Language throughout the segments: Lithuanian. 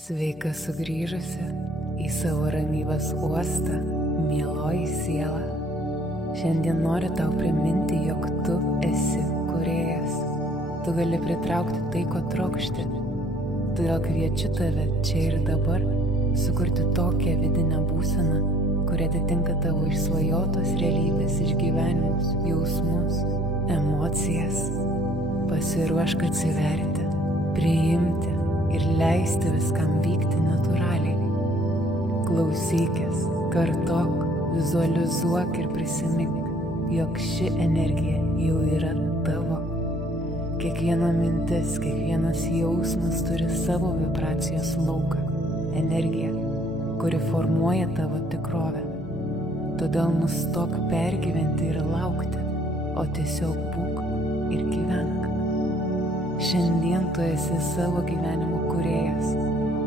Sveika sugrįžusi į savo ramybės uostą, mieloji siela. Šiandien noriu tau priminti, jog tu esi kūrėjas. Tu gali pritraukti tai, ko trokšti. Todėl kviečiu tave čia ir dabar sukurti tokią vidinę būseną, kuri atitinka tavo išsvajotos realybės išgyvenimus, jausmus, emocijas. Pasiruošk atsiverti, priimti ir leisti viskam vykti natūraliai. Klausykis, kartok, vizualizuok ir prisimink, jog ši energija jau yra tavo. Kiekviena mintis, kiekvienas jausmas turi savo vibracijos lauką, energiją, kuri formuoja tavo tikrovę. Todėl nustok pergyventi ir laukti, o tiesiog būk ir gyvenk. Šiandien tu esi savo gyvenimo kūrėjas,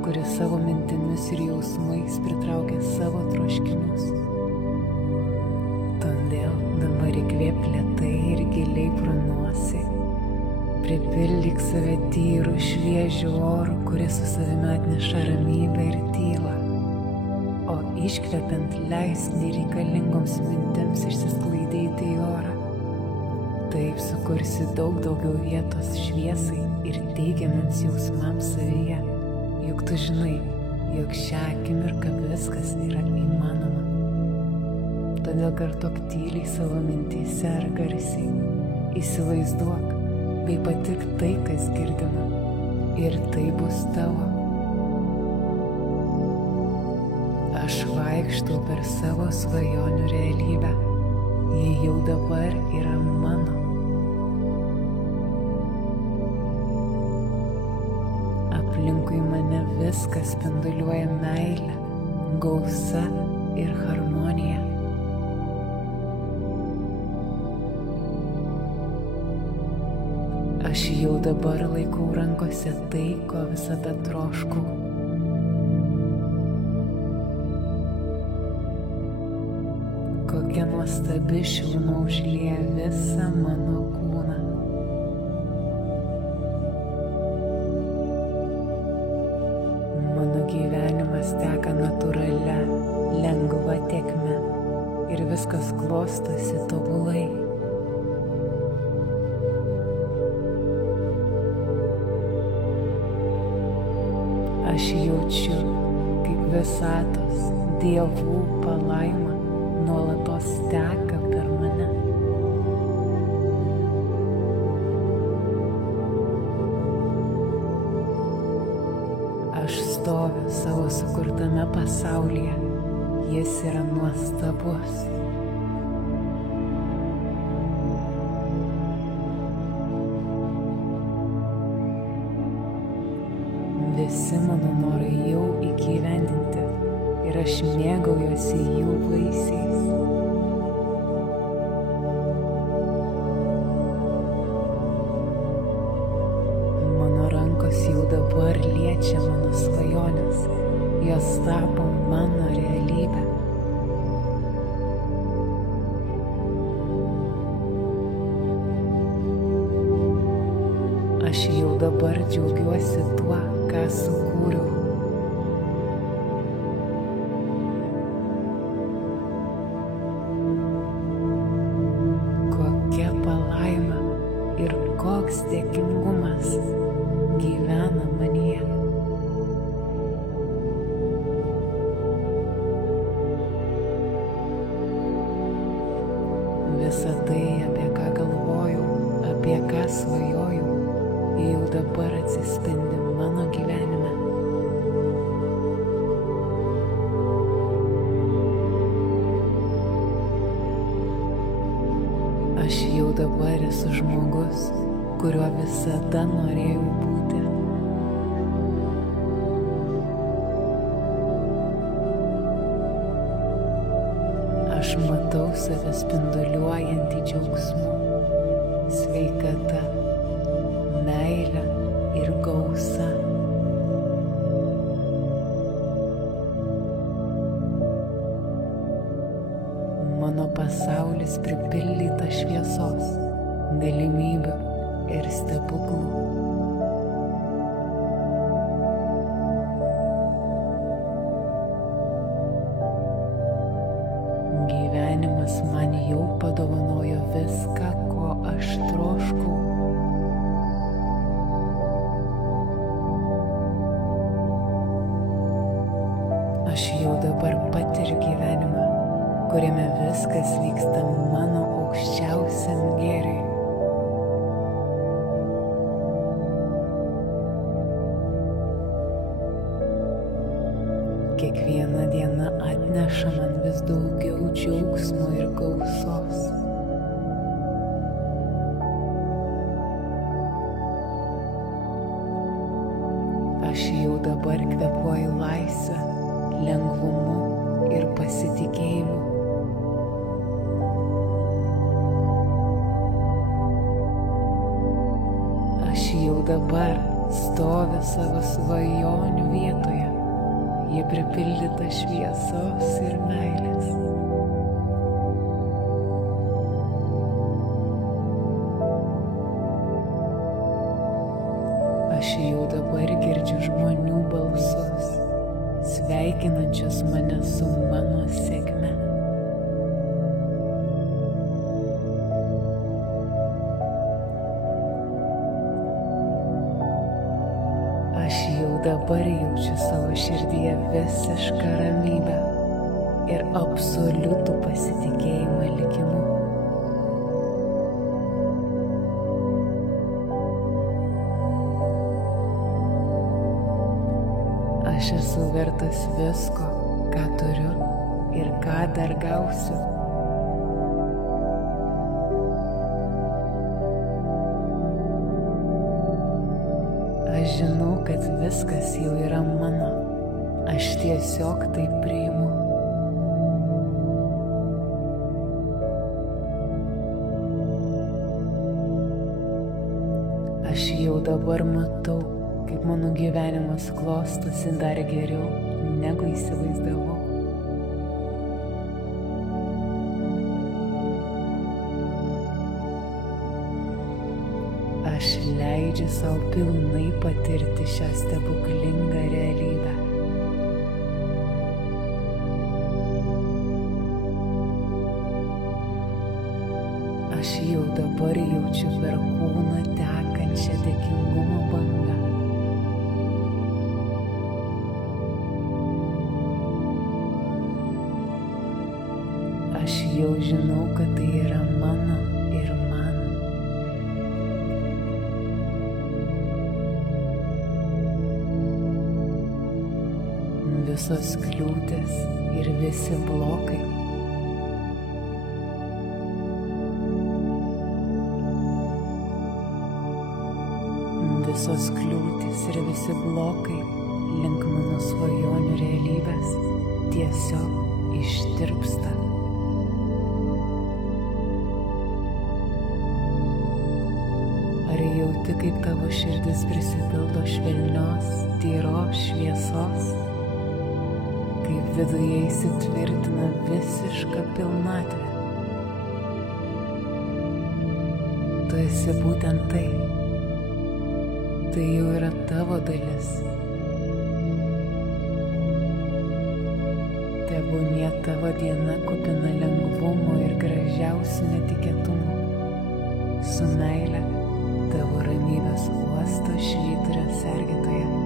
kuris savo mintimis ir jausmais pritraukia savo troškimus. Todėl dabar įkvėp lėtai ir giliai pro nosį. Pripildyk save tyru, šviežiu oru, kuris su savimi atneša ramybę ir tylą. O iškvepiant leisk nereikalingoms mintims išsisklaidyti į orą. Taip sukursi daug daugiau vietos šviesai ir teigiamiems jausmams savyje, juk tu žinai, jog šią akimirką viskas yra įmanoma. Todėl kartok tyliai savo mintyse ar garsiai, įsivaizduok, bei patik tai, kas girdima, ir tai bus tavo. Aš vaikštau per savo svajonių realybę, ji jau dabar yra mano. Aplinkui mane viskas spinduliuoja meilę, gausa ir harmonija. Aš jau dabar laikau rankose tai, ko visada troškau. Kokia nuostabi šiluma užlieja visą mano kūną. Mano gyvenimas teka natūralia, lengva tėkme ir viskas klostosi tobulai. Aš jaučiu, kaip visatos dievų palaima nuolatos teka per mane. Aš stoviu savo sukurtame pasaulyje, jis yra nuostabus. Visi mano norai jau įgyvendinti ir aš mėgaujuosi jų vaisiais. Mano rankos jau dabar liečia mano svajonės, jos tapo mano realybė. Aš jau dabar džiaugiuosi tuo, ką sukūriau. Kokia palaima ir koks dėkingumas gyvena manyje. Visa tai, apie ką galvojau, apie ką svajojau, jau dabar atsispindi mano gyvenime. Aš jau dabar esu žmogus, kuriuo visada norėjau būti. Aš matau save spinduliuojantį džiaugsmu, sveikata, meilė ir gausa. Mano pasaulis pripildytas šviesos, galimybių ir stebuklų. nes man jau padovanojo viską, ko aš troškau. Aš jau dabar patiriu gyvenimą, kuriame viskas vyksta mano aukščiausiam gėriui. Kiekviena diena atneša man vis daugiau džiaugsmo ir gausos. Aš jau dabar kvėpuoju laisvę, lengvumu ir pasitikėjimu. Aš jau dabar stoviu savo svajonių vietoje. Ji pripildyta šviesos ir meilės. Aš jau dabar girdžiu žmonių balsus, sveikinančius mane su mano sėkme. Aš jau dabar jaučiu savo širdyje visišką ramybę ir absoliutų pasitikėjimą likimu. Aš esu vertas visko, ką turiu ir ką dar gausiu. Aš žinau, kad viskas jau yra mano. Aš tiesiog tai priimu. Aš jau dabar matau, kaip mano gyvenimas klostosi dar geriau, negu įsivaizdavau. Aš leidžiu savo pilnai patirti šią stebuklingą realybę. Aš jau dabar jaučiu per kūną tekančią dėkingumo bangą. Aš jau žinau, kad tai yra mano ir man. Visos kliūtis ir visi blokai. Visos kliūtis ir visi blokai link mano svajonių realybės tiesiog ištirpsta. Ar jauti, kaip tavo širdis prisipildo švelnios, tyros šviesos? Kaip viduje įsitvirtina visiška pilnatvė. Tu esi būtent tai. Tai jau yra tavo dalis. Tebūnie tavo diena kupina lengvumo ir gražiausių netikėtumų. Su meile, tavo ramybės uosto švyturio sergėtoja.